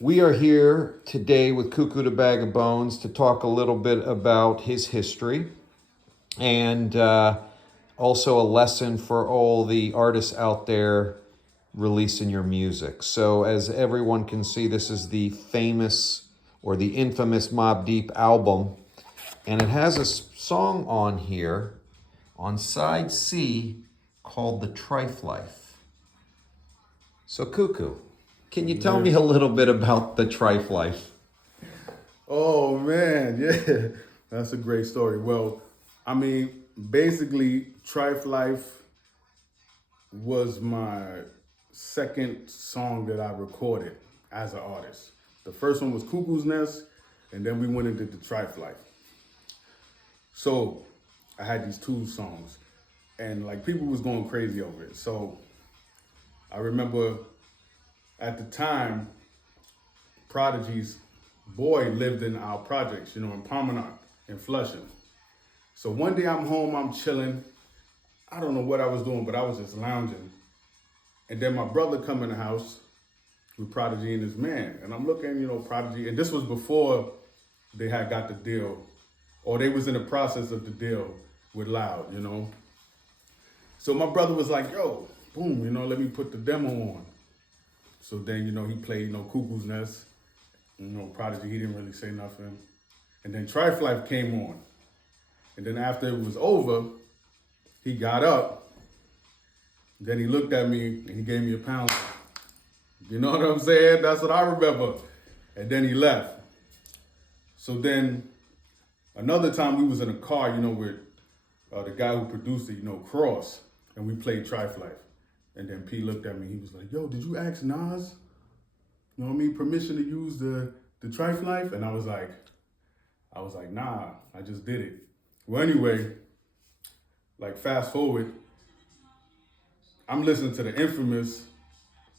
We are here today with Cuckoo the Bag of Bones to talk a little bit about his history and also a lesson for all the artists out there releasing your music. So, as everyone can see, this is the famous or the infamous Mobb Deep album, and it has a song on here on side C called The Trife Life. So, Cuckoo, can you tell me Yeah. a little bit about The Trife Life? Oh man, yeah, that's a great story. Well, I mean, basically, Trife Life was my second song that I recorded as an artist. The first one was Cuckoo's Nest, and then we went into the Trife Life. So I had these two songs, and like people was going crazy over it. So I remember at the time, Prodigy's boy lived in our projects, in Promenade, in Flushing. So one day I'm home, I'm chilling. I don't know what I was doing, but I was just lounging. And then my brother come in the house with Prodigy and his man. And I'm looking, Prodigy, and this was before they had got the deal, or they was in the process of the deal with Loud. So my brother was like, yo, boom, let me put the demo on. So then, he played, Cuckoo's Nest. Prodigy, he didn't really say nothing. And then Trife Life came on. And then after it was over, he got up. Then he looked at me and he gave me a pound. You know what I'm saying? That's what I remember. And then he left. So then another time we was in a car, with the guy who produced it, Cross, and we played Trife Life. And then P looked at me. He was like, "Yo, did you ask Nas? You know what I mean? Permission to use the Trife Life?" And I was like, "Nah, I just did it." Well, anyway, like fast forward, I'm listening to the Infamous,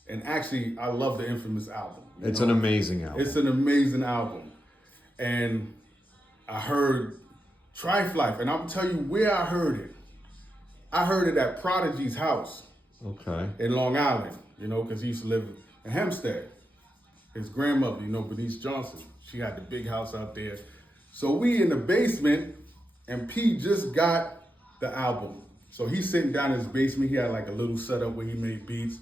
and actually, I love the Infamous album. It's an amazing album. It's an amazing album. And I heard Trife Life, and I'll tell you where I heard it. I heard it at Prodigy's house Okay. in Long Island, because he used to live in Hempstead. His grandmother, Bernice Johnson, she had the big house out there. So we in the basement, and P just got the album. So he's sitting down in his basement. He had like a little setup where he made beats.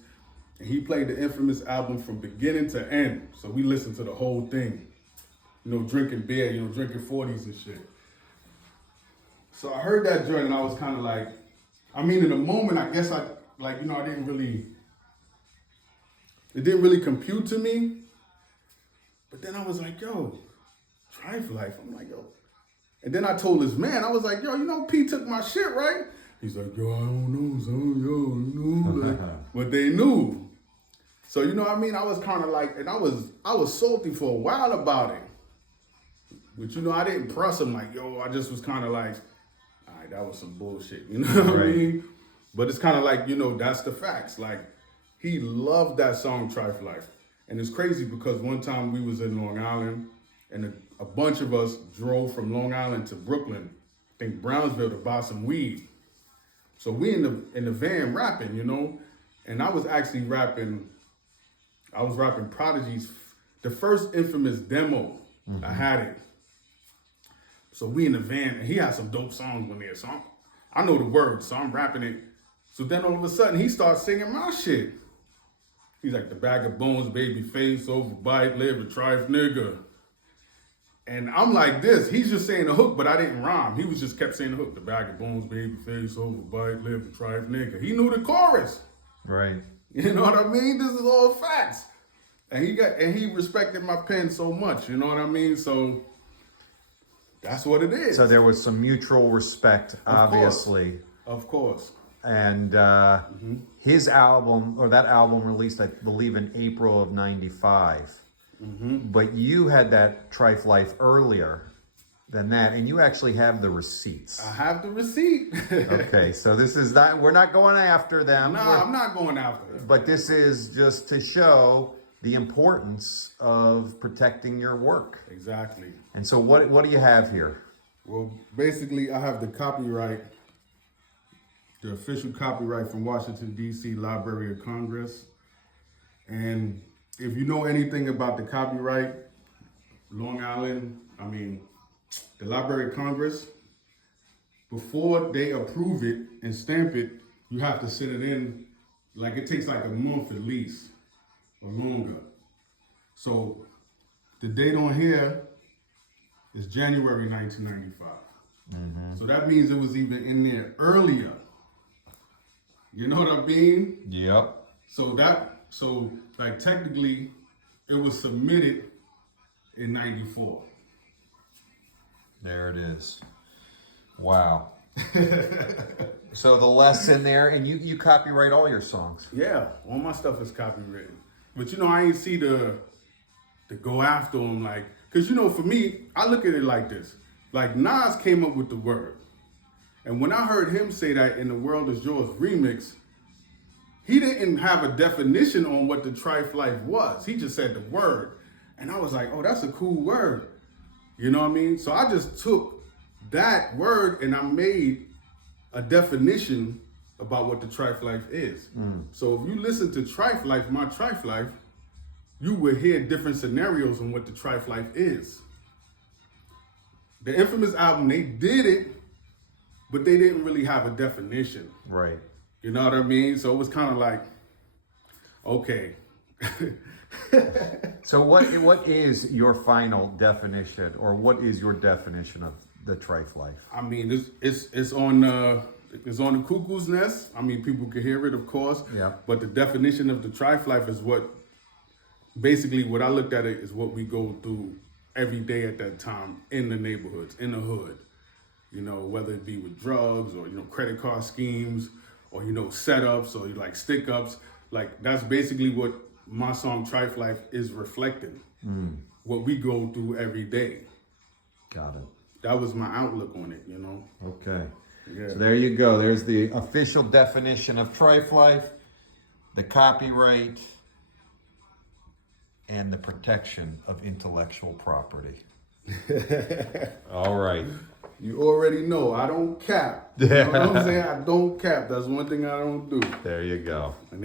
And he played the Infamous album from beginning to end. So we listened to the whole thing. Drinking beer, drinking 40s and shit. So I heard that joint and I was kind of like, in the moment, I guess I it didn't really compute to me. But then I was like, yo, Trife Life. I'm like, yo. And then I told his man, I was like, yo, P took my shit, right? He's like, yo, I don't know, son, like, but they knew. So, I was kind of like, and I was salty for a while about it. But, I didn't press him like, yo, I just was kind of like, all right, that was some bullshit, you know what I mean? But it's kind of like, that's the facts. Like, he loved that song, Trife Life. And it's crazy because one time we was in Long Island and a bunch of us drove from Long Island to Brooklyn, I think Brownsville, to buy some weed. So we in the van rapping, and I was actually rapping Prodigy's, the first Infamous demo. I had it. So we in the van, and he had some dope songs on there. So I know the words, so I'm rapping it. So then all of a sudden, he starts singing my shit. He's like, the bag of bones, baby face, over bite, live a trife nigga. And I'm like this, he's just saying the hook, but I didn't rhyme. He was just kept saying the hook, the bag of bones, baby face, over bite, live a trife nigga. He knew the chorus. Right. You know what I mean? This is all facts. And he respected my pen so much, you know what I mean? So that's what it is. So there was some mutual respect, obviously. Of course. And his album, or that album released, I believe, in April of 95. But you had that Trife Life earlier than that, and you actually have the receipts. I have the receipt. Okay, so this is not, we're not going after them. No, I'm not going after them. But this is just to show the importance of protecting your work. Exactly. And so what do you have here? Well, basically, I have the copyright, the official copyright from Washington, D.C. Library of Congress. And if you know anything about the copyright, Long Island, the Library of Congress, before they approve it and stamp it, you have to send it in, like it takes like a month at least, or longer. So the date on here is January 1995. So that means it was even in there earlier. You know what I mean? Yep. So like technically, it was submitted in 94. There it is. Wow. So the lesson there, and you copyright all your songs. Yeah, all my stuff is copywritten. But I ain't see the go after them, like, cause for me, I look at it like this. Like Nas came up with the word. And when I heard him say that in the World Is Yours remix, he didn't have a definition on what the Trife Life was. He just said the word. And I was like, oh, that's a cool word. You know what I mean? So I just took that word and I made a definition about what the Trife Life is. So if you listen to Trife Life, my Trife Life, you will hear different scenarios on what the Trife Life is. The Infamous album, they did it, but they didn't really have a definition. Right. You know what I mean? So it was kind of like, okay. So what is your final definition, or what is your definition of the Trife Life? It's on the Cuckoo's Nest. People can hear it, of course. Yeah. But the definition of the Trife Life is what I looked at it is what we go through every day at that time in the neighborhoods, in the hood. Whether it be with drugs or credit card schemes or setups or like stick ups. Like that's basically what my song Trife Life is reflecting. What we go through every day. Got it. That was my outlook on it, Okay. Yeah. So there you go. There's the official definition of Trife Life, the copyright, and the protection of intellectual property. All right. You already know I don't cap. You know what I'm saying? I don't cap. That's one thing I don't do. There you go.